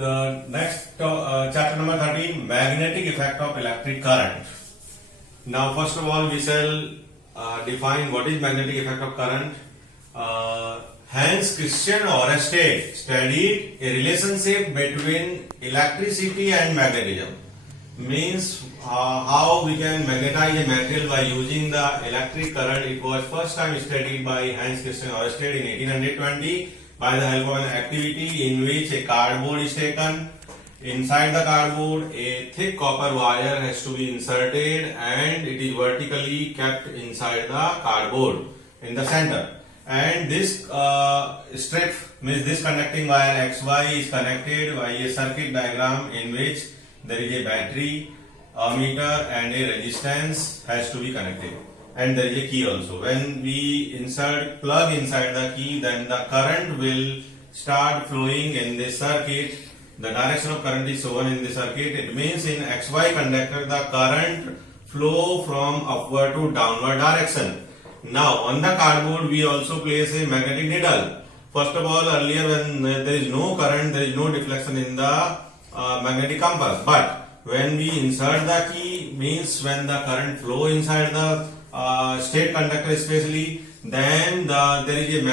The next chapter number 13, magnetic effect of electric current. Now first of all we shall define what is magnetic effect of current. Hans Christian Ørsted studied a relationship between electricity and magnetism. Means how we can magnetize a material by using the electric current. It was first time studied by Hans Christian Ørsted in 1820 by the help of an activity in which a cardboard is taken. Inside the cardboard, a thick copper wire has to be inserted and it is vertically kept inside the cardboard in the center. And this strip, means this conducting wire XY is connected by a circuit diagram in which there is a battery, ammeter and a resistance has to be connected. And there is a key also. When we plug inside the key, then the current will start flowing in this circuit. The direction of current is shown in the circuit. It means in XY conductor the current flow from upward to downward direction. Now on the cardboard we also place a magnetic needle. First of all, earlier when there is no current, there is no deflection in the magnetic compass. But when we insert the key, means when the current flow inside the state conductor especially, then there is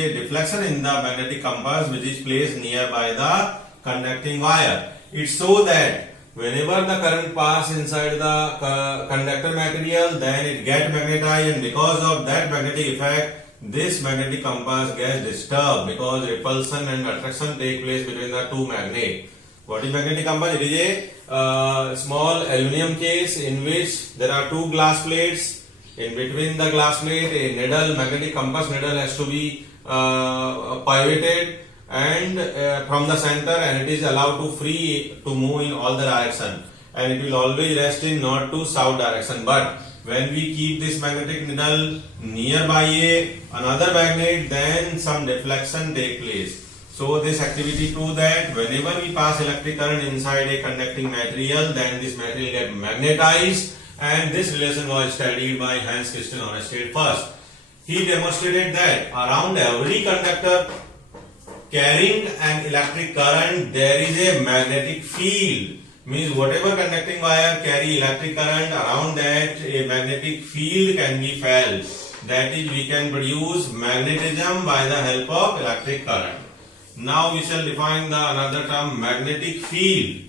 a deflection in the magnetic compass which is placed nearby the conducting wire. It so that whenever the current passes inside the conductor material, then it gets magnetized, and because of that magnetic effect, this magnetic compass gets disturbed because repulsion and attraction take place between the two magnets. What is magnetic compass? It is a small aluminum case in which there are two glass plates. In between the glass plate, a needle, magnetic compass needle has to be pivoted and from the center, and it is allowed to free to move in all the direction, and it will always rest in north to south direction. But when we keep this magnetic needle nearby another magnet, then some deflection take place. So this activity proves that whenever we pass electric current inside a conducting material, then this material gets magnetized, and this relation was studied by Hans Christian Ørsted first. He demonstrated that around every conductor carrying an electric current, there is a magnetic field. Means whatever conducting wire carry electric current, around that a magnetic field can be felt. That is, we can produce magnetism by the help of electric current. Now we shall define another term, magnetic field.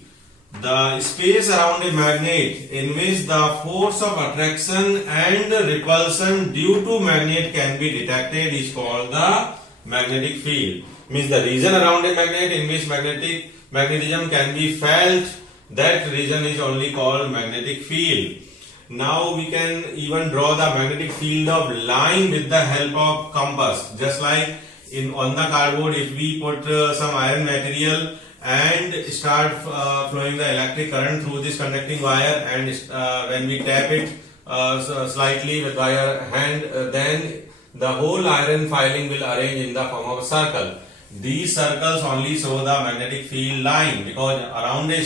The space around a magnet in which the force of attraction and repulsion due to magnet can be detected is called the magnetic field. Means the region around a magnet in which magnetism can be felt, that region is only called magnetic field. Now we can even draw the magnetic field of line with the help of compass. Just like on the cardboard, if we put some iron material and start flowing the electric current through this conducting wire, and when we tap it slightly with our hand, then the whole iron filing will arrange in the form of a circle. These circles only show the magnetic field line, because around a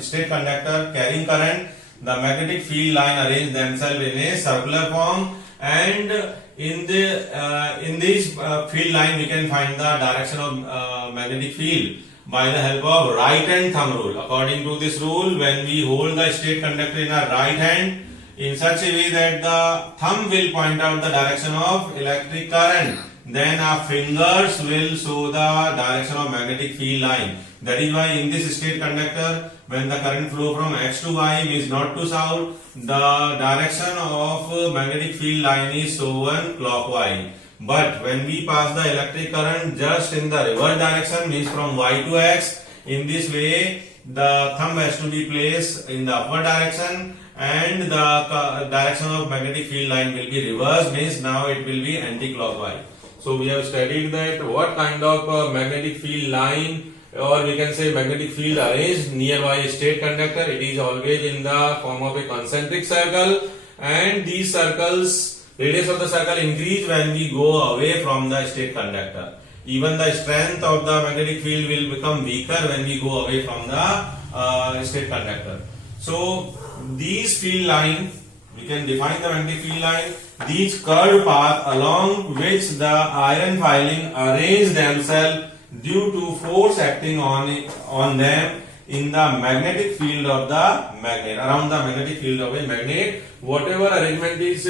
state conductor carrying current, the magnetic field line arrange themselves in a circular form, and in this field line we can find the direction of magnetic field by the help of right hand thumb rule. According to this rule, when we hold the state conductor in our right hand in such a way that the thumb will point out the direction of electric current, then our fingers will show the direction of magnetic field line. That is why in this state conductor, when the current flow from X to Y, means north to south, the direction of magnetic field line is shown clockwise. But when we pass the electric current just in the reverse direction, means from Y to X, in this way the thumb has to be placed in the upward direction, and the direction of magnetic field line will be reversed, means now it will be anti-clockwise. So we have studied that what kind of magnetic field line, or we can say magnetic field arranged nearby a state conductor. It is always in the form of a concentric circle, and these circles, radius of the circle increase when we go away from the state conductor. Even the strength of the magnetic field will become weaker when we go away from the state conductor. So these field line, we can define the magnetic field line, these curved path along which the iron filing arrange themselves due to force acting on them in the magnetic field of the magnet, around the magnetic field of a magnet. Whatever arrangement is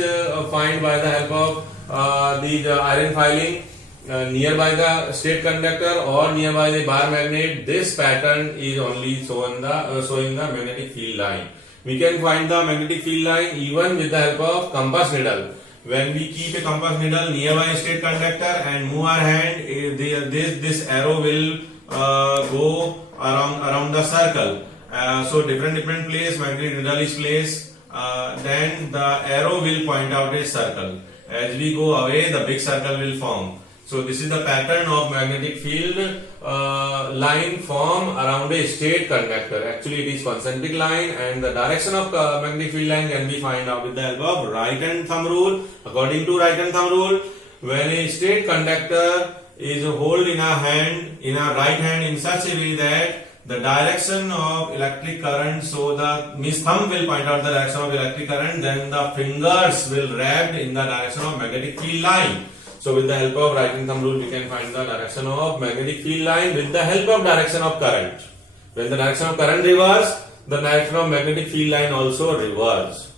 found by the help of the iron filing nearby the state conductor or nearby the bar magnet, this pattern is only showing the magnetic field line. We can find the magnetic field line even with the help of compass needle. When we keep a compass needle nearby a state conductor and move our hand, this arrow will go around the circle. So different place magnetic needle is placed, then the arrow will point out a circle. As we go away, the big circle will form. So this is the pattern of magnetic field line form around a state conductor. Actually it is concentric line, and the direction of magnetic field line can be found out with the help of right hand thumb rule. According to right hand thumb rule, when a state conductor is held in our right hand in such a way that the direction of electric current, so the thumb will point out the direction of electric current, then the fingers will wrap in the direction of magnetic field line. So with the help of right hand thumb rule, we can find the direction of magnetic field line with the help of direction of current. When the direction of current reverse, the direction of magnetic field line also reverse.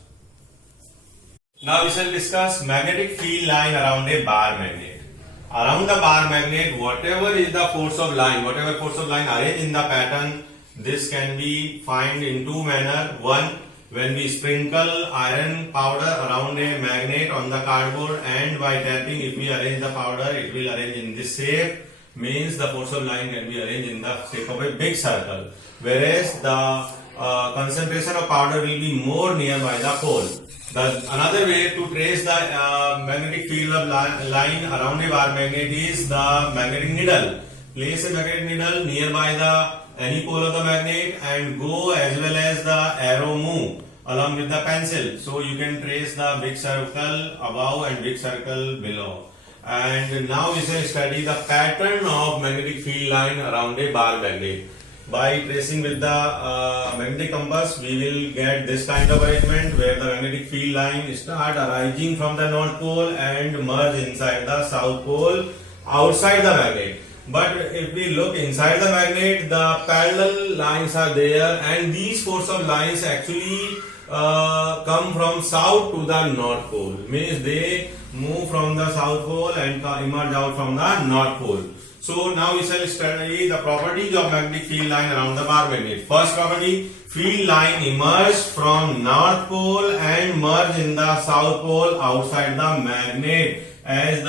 Now we shall discuss magnetic field line around a bar magnet. Around the bar magnet, whatever is the force of line arranged in the pattern, this can be found in two manner. One, when we sprinkle iron powder around a magnet on the cardboard, and by tapping, if we arrange the powder, it will arrange in this shape, means the force of line can be arranged in the shape of a big circle, whereas the concentration of powder will be more nearby the pole. Another way to trace the magnetic field of line around a bar magnet is the magnetic needle. Place a magnetic needle nearby any pole of the magnet and go as well as the arrow move along with the pencil. So you can trace the big circle above and big circle below. And now we shall study the pattern of magnetic field line around a bar magnet. By tracing with the magnetic compass, we will get this kind of arrangement where the magnetic field line start arising from the north pole and merge inside the south pole outside the magnet. But if we look inside the magnet, the parallel lines are there, and these force of lines actually come from south to the north pole. Means they move from the south pole and emerge out from the north pole. So now we shall study the properties of magnetic field line around the bar magnet. First property, field line emerge from north pole and merge in the south pole outside the magnet. As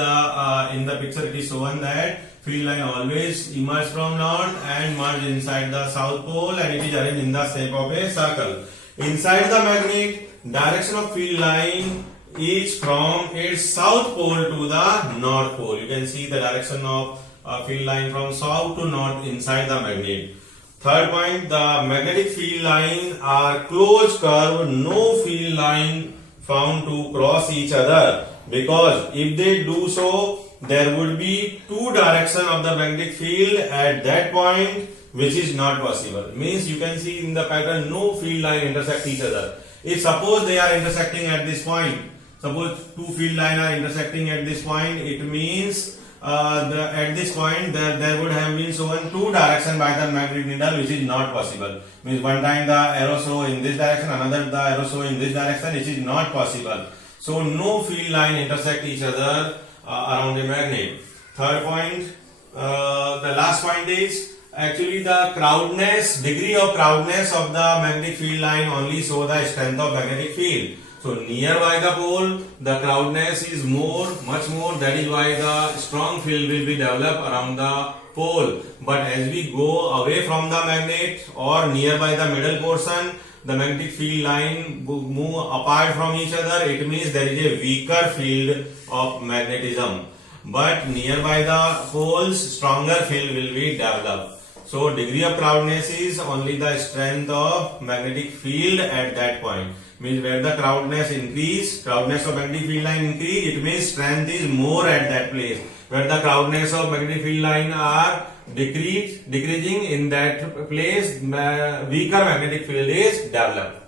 in the picture it is shown that field line always emerge from north and merge inside the south pole, and it is arranged in the shape of a circle. Inside the magnet, direction of field line is from its south pole to the north pole. You can see the direction of field line from south to north inside the magnet. Third point, the magnetic field line are closed curve, no field line found to cross each other, because if they do so, there would be two directions of the magnetic field at that point, which is not possible. Means you can see in the pattern no field line intersect each other. If suppose they are intersecting at this point, suppose two field line are intersecting at this point, it means at this point there would have been shown two directions by the magnetic needle, which is not possible. Means one time the arrow show in this direction, another the arrow show in this direction, which is not possible. So no field line intersect each other around a magnet. Third point, the last point is actually the degree of crowdness of the magnetic field line only show the strength of magnetic field. So nearby the pole, the crowdness is much more. That is why the strong field will be developed around the pole. But as we go away from the magnet or nearby the middle portion, the magnetic field line move apart from each other. It means there is a weaker field of magnetism. But nearby the poles, stronger field will be developed. So degree of crowdness is only the strength of magnetic field at that point. Means where the crowdness of magnetic field line increase, it means strength is more at that place. Where the crowdness of magnetic field line are decreasing, in that place weaker magnetic field is developed.